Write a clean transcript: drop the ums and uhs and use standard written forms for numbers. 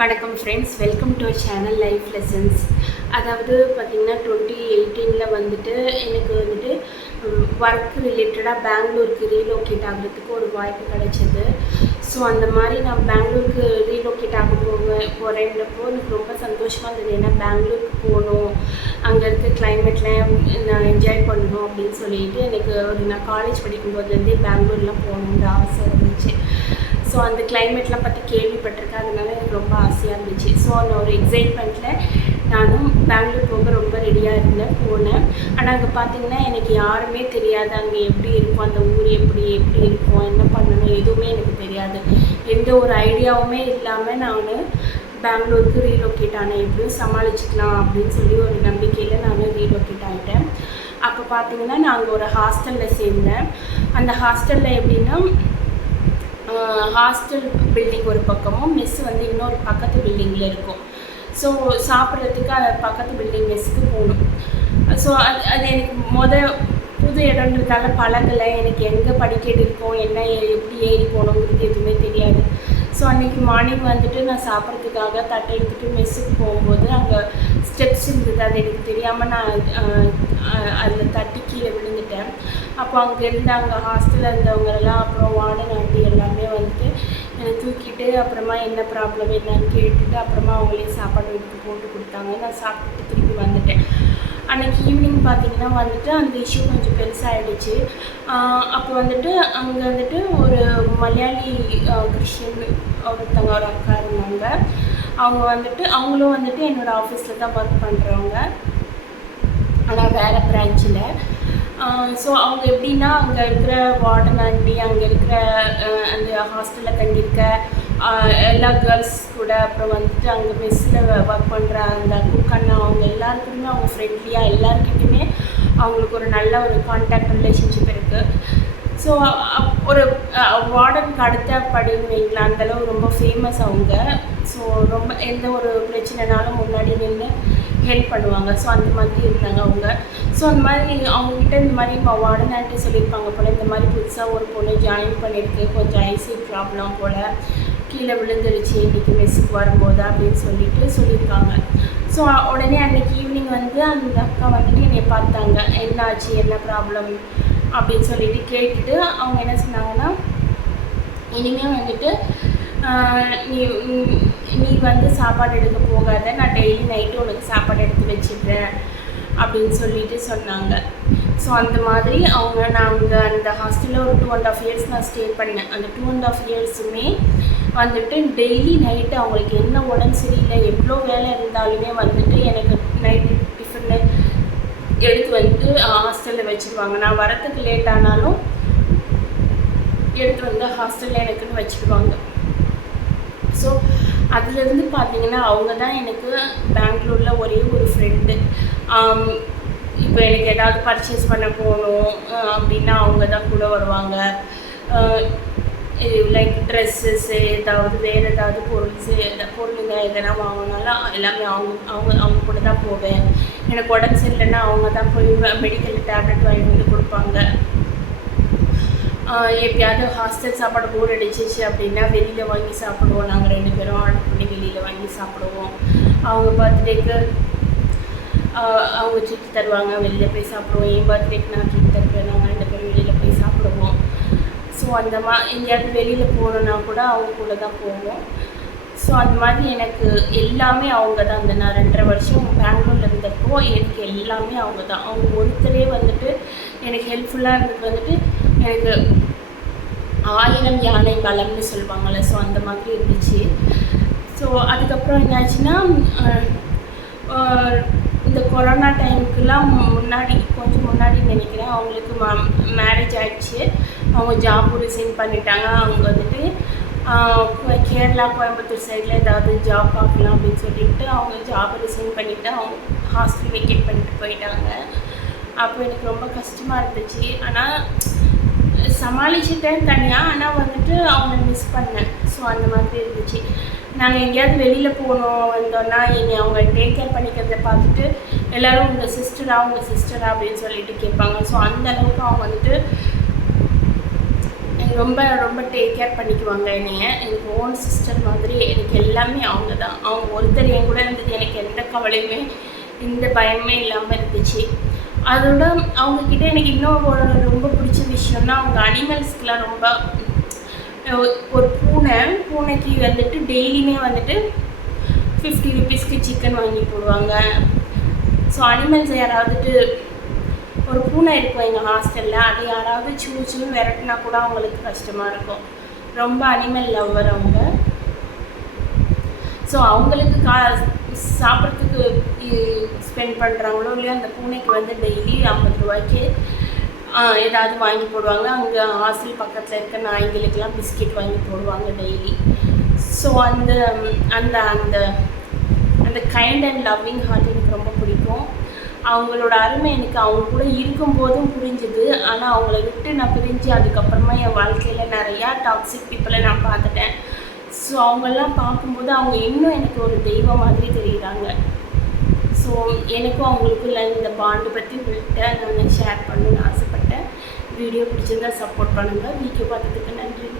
வணக்கம் friends, welcome to our channel life lessons. அதாவது பார்த்திங்கன்னா 2018 வந்துட்டு எனக்கு வந்துட்டு ஒர்க் ரிலேட்டடாக பெங்களூருக்கு ரீலோகேட் ஆகிறதுக்கு ஒரு வாய்ப்பு கிடைச்சிது. ஸோ அந்த மாதிரி நான் பெங்களூருக்கு ரீலோகேட் ஆக போகிறேன்றப்போ எனக்கு ரொம்ப சந்தோஷமாக இருந்தது. ஏன்னா பெங்களூருக்கு போகணும், அங்கே இருக்க கிளைமேட்லாம் நான் என்ஜாய் பண்ணணும் அப்படின்னு சொல்லிட்டு எனக்கு நான் காலேஜ் படிக்கும்போதுலேருந்தே பெங்களூர்லாம் போகணுன்ற ஆசை இருந்துச்சு. ஸோ அந்த கிளைமேட்லாம் பற்றி கேள்விப்பட்டிருக்கேன், அதனால எனக்கு ரொம்ப ஆசையாக இருந்துச்சு. ஸோ அந்த ஒரு எக்ஸைட்மெண்ட்டில் நானும் பெங்களூர் போக ரொம்ப ரெடியாக போனேன். ஆனால் அங்கே பார்த்திங்கன்னா எனக்கு யாருமே தெரியாது, அங்கே எப்படி இருக்கும், அந்த ஊர் எப்படி இருக்கும், என்ன பண்ணணும், எதுவுமே எனக்கு தெரியாது. எந்த ஒரு ஐடியாவுமே இல்லாமல் நான் பெங்களூருக்கு ரீலோகேட் ஆனேன். எப்படியும் சமாளிச்சுக்கலாம் அப்படின்னு சொல்லி ஒரு நம்பிக்கையில் நான் ரீலோகேட் ஆகிட்டேன். அப்போ பார்த்திங்கன்னா நான் அங்கே ஒரு ஹாஸ்டலில் சேர்ந்தேன். அந்த ஹாஸ்டலில் எப்படின்னா ஹாஸ்டல் பில்டிங் ஒரு பக்கமும் மெஸ் வந்து இன்னொரு பக்கத்து பில்டிங்கில் இருக்கும். ஸோ சாப்பிட்றதுக்கு அந்த பக்கத்து பில்டிங் மெஸ்ஸுக்கு போகணும். ஸோ அது எனக்கு புது இடன்றதால பழகலை. எனக்கு எங்கே படிக்கட்டு இருக்கும், என்ன எப்படி ஏறி போகணுங்கிறது எதுவுமே தெரியாது. ஸோ அன்றைக்கி மார்னிங் வந்துட்டு நான் சாப்பிட்றதுக்காக தட்டை எடுத்துகிட்டு மெஸ்ஸுக்கு போகும்போது அங்கே ஸ்டெப்ஸ் இருந்தது. அது எனக்கு தெரியாமல் நான் அதில் தட்டி கீழே விழுந்துட்டேன். அப்போ அங்கே அங்கே ஹாஸ்டலில் இருந்தவங்கெல்லாம் அப்புறம் வார்டன் ஆண்டி எல்லாமே வந்துட்டு என்னை தூக்கிட்டு அப்புறமா என்ன ப்ராப்ளம் என்னன்னு கேட்டுட்டு அப்புறமா அவங்களே சாப்பாடு எடுத்து போட்டு கொடுத்தாங்க. நான் சாப்பிட்டு திருப்பி வந்துட்டேன். அன்றைக்கி ஈவினிங் பார்த்திங்கன்னா வந்துட்டு அந்த இஷ்யூ கொஞ்சம் பெருசாகிடுச்சு. அப்போ வந்துட்டு அங்கே வந்துட்டு ஒரு மலையாளி கிறிஸ்டியன் ஒருத்தவங்க ஒரு அக்கா இருந்தாங்க. அவங்களும் வந்துட்டு என்னோடய ஆஃபீஸில் தான் ஒர்க் பண்ணுறவங்க, ஆனால் வேறு பிரான்ச்சில். ஸோ அவங்க எப்படின்னா அங்கே இருக்கிற வார்டன் ஆண்டி, அங்கே இருக்கிற அந்த ஹாஸ்டலில் தங்கியிருக்க எல்லா கேர்ள்ஸ் கூட, அப்புறம் வந்துட்டு அங்கே மெஸ்ஸில் ஒர்க் பண்ணுற அந்த குக்கண்ணா, அவங்க எல்லாருக்குமே அவங்க ஃப்ரெண்ட்லியாக எல்லாருக்கிட்டையுமே அவங்களுக்கு ஒரு நல்ல ஒரு கான்டாக்ட் ரிலேஷன்ஷிப் இருக்குது. ஸோ ஒரு வார்டனுக்கு அடுத்த படின்னு வைங்களா, அந்தளவு ரொம்ப ஃபேமஸ் அவங்க. ஸோ ரொம்ப எந்த ஒரு பிரச்சனைனாலும் முன்னாடி நின்று ஹெல்ப் பண்ணுவாங்க. ஸோ அந்த மாதிரி இருந்தாங்க அவங்க. ஸோ அந்த மாதிரி அவங்கக்கிட்ட இந்த மாதிரி இப்போ வார்டன் ஆண்டி சொல்லியிருப்பாங்க போல், இந்த மாதிரி புதுசாக ஒரு பொண்ணு ஜாயின் பண்ணியிருக்கு, கொஞ்சம் ஐசி ப்ராப்ளம் போல், கீழே விழுந்துருச்சு இன்றைக்கி மெஸ்ஸுக்கு வரும்போது அப்படின்னு சொல்லியிருக்காங்க. ஸோ உடனே அன்றைக்கி ஈவினிங் வந்து அந்த அக்கா வந்துட்டு என்னை பார்த்தாங்க. என்ன ஆச்சு, என்ன ப்ராப்ளம் அப்படின்னு சொல்லிட்டு கேட்டுட்டு அவங்க என்ன சொன்னாங்கன்னா, இனிமேல் வந்துட்டு நீ வந்து சாப்பாடு எடுக்க போகாத, நான் டெய்லி நைட்டு உனக்கு சாப்பாடு எடுத்து வச்சிடுறேன் அப்படின்னு சொல்லிட்டு சொன்னாங்க. ஸோ அந்த மாதிரி நாங்கள் அந்த ஹாஸ்டலில் ஒரு 2.5 years நான் ஸ்டே பண்ணேன். அந்த 2.5 yearsமே வந்துட்டு டெய்லி நைட்டு அவங்களுக்கு என்ன உடம்பு சரியில்லை, எவ்வளோ வேலை இருந்தாலுமே வந்துட்டு எனக்கு நைட்டு டிஃபனு எடுத்து வந்து ஹாஸ்டலில் வச்சுருவாங்க. நான் வரத்துக்கு லேட் ஆனாலும் எடுத்து வந்து ஹாஸ்டலில் எனக்குன்னு வச்சுருவாங்க. ஸோ அதுலேருந்து பார்த்திங்கன்னா அவங்க தான் எனக்கு பெங்களூரில் ஒரே ஒரு ஃப்ரெண்டு. இப்போ எனக்கு ஏதாவது பர்ச்சேஸ் பண்ண போகணும் அப்படின்னா அவங்க தான் கூட வருவாங்க. லைக் ட்ரெஸ்ஸஸ்ஸு, வேறு ஏதாவது பொருளுங்க எதனா வாங்கினாலும் எல்லாமே அவங்க கூட தான் போவேன். எனக்கு உடம்பு சரியில்லைன்னா அவங்க தான் போய் மெடிக்கல் டேப்லெட் வாங்கிட்டு வந்து கொடுப்பாங்க. எப்பயாவது ஹாஸ்டல் சாப்பாடு போர் அடிச்சிச்சு அப்படின்னா வெளியில் வாங்கி சாப்பிடுவோம். நாங்கள் 2 பேரும் ஆர்டர் பண்ணி வெளியில் வாங்கி சாப்பிடுவோம். அவங்க பர்த்டேக்கு அவங்க ட்ரீட் தருவாங்க, வெளியில் போய் சாப்பிடுவோம். என் பர்த்டேக்கு நான் ட்ரீட் தருவேன், நாங்கள் 2 பேரும் வெளியில் போய் சாப்பிடுவோம். ஸோ அந்த எங்கேயாவது வெளியில் போகணுன்னா கூட அவங்க கூட தான் போவோம். ஸோ அந்த மாதிரி எனக்கு எல்லாமே அவங்க தான். அந்த நான் 2.5 வருஷம் பெங்களூரில் இருந்தப்போ எனக்கு எல்லாமே அவங்க தான். அவங்க ஒருத்தரே வந்துட்டு எனக்கு ஹெல்ப்ஃபுல்லாக இருந்தது. வந்துட்டு எனக்கு 1000 யானை பலம்னு சொல்லுவாங்கள்ல, ஸோ அந்த மாதிரி இருந்துச்சு. ஸோ அதுக்கப்புறம் என்னாச்சுன்னா, இந்த கொரோனா டைமுக்கெலாம் கொஞ்சம் முன்னாடி நினைக்கிறேன், அவங்களுக்கு மேரேஜ் ஆகிடுச்சு. அவங்க ஜாப் ரிசைன் பண்ணிட்டாங்க. அவங்க வந்துட்டு கேரளா கோயம்புத்தூர் சைடில் ஏதாவது ஜாப் பார்க்கலாம் அப்படின்னு சொல்லிட்டு அவங்க ஜாப் ரிசைன் பண்ணிவிட்டு அவங்க ஹாஸ்டல் வெக்கேட் பண்ணிட்டு போயிட்டாங்க. அப்போ எனக்கு ரொம்ப கஷ்டமாக இருந்துச்சு. ஆனால் சமாளிச்சுட்டேன் தனியாக. ஆனால் வந்துட்டு அவங்க மிஸ் பண்ணேன். ஸோ அந்த மாதிரி இருந்துச்சு. நாங்கள் எங்கேயாவது வெளியில் வந்தோன்னா என்னை அவங்க டேக் கேர் பண்ணிக்கிறத பார்த்துட்டு எல்லோரும் உங்கள் சிஸ்டரா அப்படின்னு சொல்லிட்டு கேட்பாங்க. ஸோ அந்த அளவுக்கு அவங்க வந்துட்டு ரொம்ப ரொம்ப டேக் கேர் பண்ணிக்குவாங்க என்னைய. எனக்கு ஓன் சிஸ்டர் மாதிரி. எனக்கு எல்லாமே அவங்க தான். அவங்க ஒருத்தர் என் கூட இருந்தது எனக்கு எந்த கவலையுமே எந்த பயமே இல்லாமல் இருந்துச்சு. அதோட அவங்கக்கிட்ட எனக்கு இன்னும் ரொம்ப பிடிச்ச விஷயம்னா அவங்க அனிமல்ஸ்க்கெலாம் ரொம்ப ஒரு பூனைக்கு வந்துட்டு டெய்லியுமே வந்துட்டு 50 ருபீஸ்க்கு சிக்கன் வாங்கி போடுவாங்க. ஸோ அனிமல்ஸ் யாராவது ஒரு பூனை இருக்கும் எங்கள் ஹாஸ்டலில், அது யாராவது சூன்னு விரட்டினா கூட அவங்களுக்கு கஷ்டமாக இருக்கும். ரொம்ப அனிமல் லவ்வர் அவங்க. ஸோ அவங்களுக்கு சாப்பிட்றதுக்கு ஸ்பெண்ட் பண்ணுறாங்களோ இல்லையா, அந்த பூனைக்கு வந்து டெய்லி 50 ரூபாய்க்கு ஏதாவது வாங்கி போடுவாங்க. அங்கே ஹாஸ்டல் பக்கத்தில் இருக்க நாய்களுக்கெல்லாம் பிஸ்கெட் வாங்கி போடுவாங்க டெய்லி. ஸோ அந்த அந்த அந்த அந்த கைண்ட் அண்ட் லவ்விங் ஹார்ட் எனக்கு ரொம்ப பிடிக்கும். அவங்களோட அருமை எனக்கு அவங்க கூட இருக்கும்போதும் புரிஞ்சுது. ஆனால் அவங்கள விட்டு நான் பிரிஞ்சு அதுக்கப்புறமா என் வாழ்க்கையில் நிறையா டாக்ஸிக் பீப்புளை நான் பார்த்துட்டேன். ஸோ அவங்களெலாம் பார்க்கும்போது அவங்க இன்னும் எனக்கு ஒரு தெய்வம் மாதிரி தெரியுறாங்க. ஸோ எனக்கும் அவங்களுக்குள்ள இந்த பாண்டு பற்றி உங்கள்கிட்ட நான் ஷேர் பண்ணணுன்னு ஆசைப்பட்டேன். வீடியோ பிடிச்சிருந்தா சப்போர்ட் பண்ணுங்கள். வீடியோ பார்த்ததுக்கு நன்றி.